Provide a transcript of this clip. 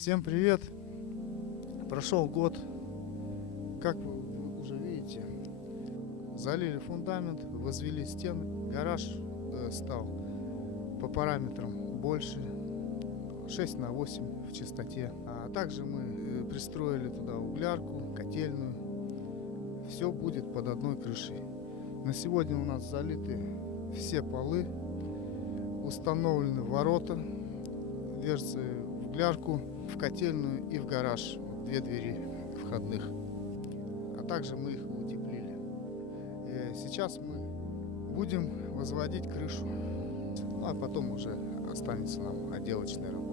Всем привет! Прошел год, как вы уже видите, залили фундамент, возвели стены, гараж стал по параметрам больше, 6 на 8 в чистоте. А также мы пристроили туда углярку, котельную. Все будет под одной крышей. На сегодня у нас залиты все полы, установлены ворота, дверцы в углярку, в котельную и в гараж. Две двери входных. А также мы их утеплили. Сейчас мы будем возводить крышу. Ну, а потом уже останется нам отделочная работа.